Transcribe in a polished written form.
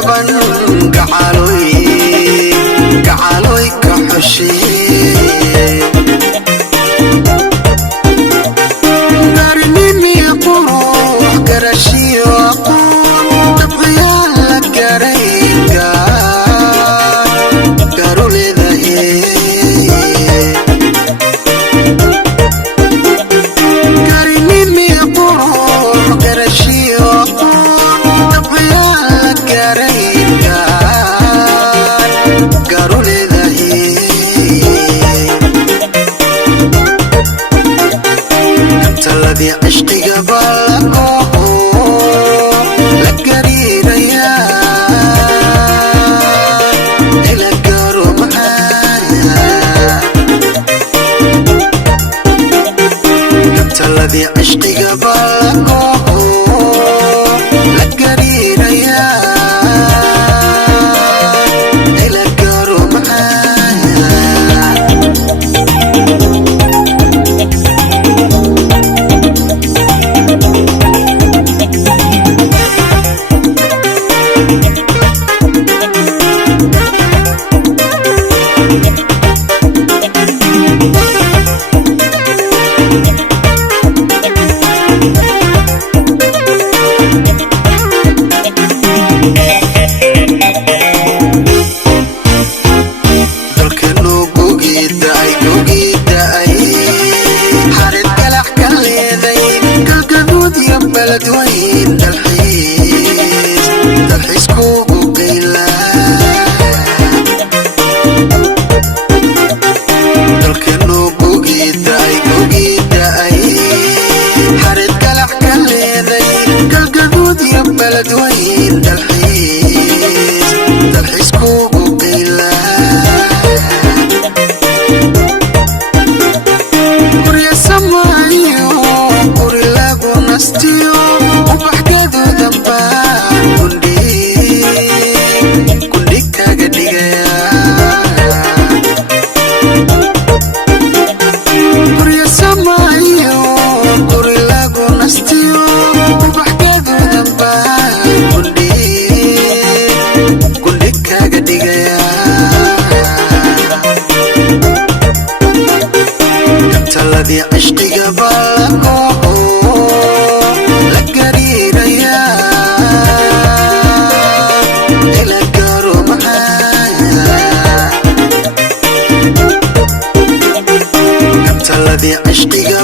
jaban gacaloy ka xushi garinimi qurux garashiyo aqoon dabyaal la garayga garuledaye garinimi qurux garashiyo aqoon dabyaal la garayga garuledaye taladii cishqiga balaqo la gariiraya ila garo macaya taladii cishqiga balaqo la gariiraya ila garo macaya بلدوين دالحيس كوكو قيلا دالكنو كوكي داي حارد قلع كاليدي قلقدود يا بلدوين دالحيس كوكو قيلا قرية سمايو قري لاغو نستيو وبحكادو دنبا كندي كاغا ديغايا قرية سمايو قري لاغو نستيو وبحكادو دنبا كندي كاغا ديغايا taladii cishqiga balaqo la gariiraya ila garo macaya taladii cishqiga